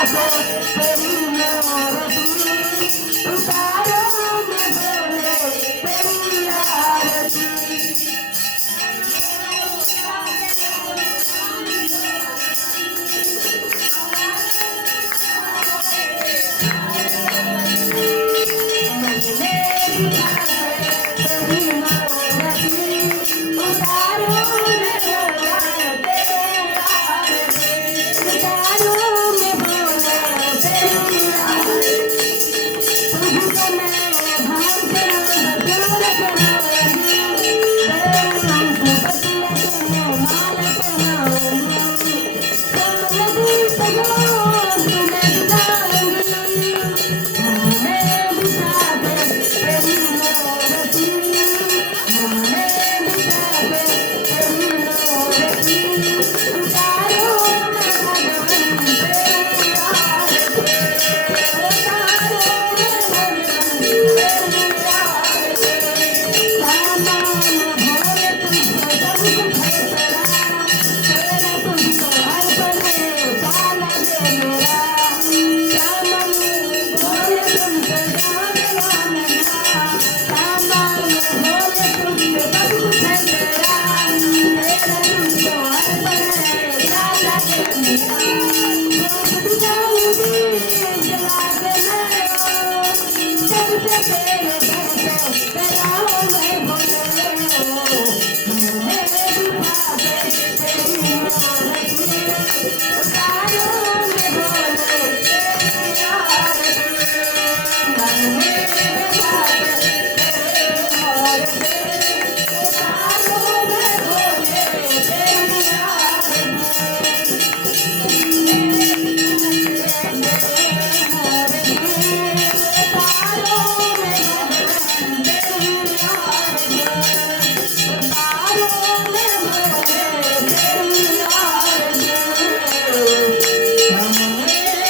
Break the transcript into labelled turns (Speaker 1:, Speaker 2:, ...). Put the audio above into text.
Speaker 1: Bravo! Better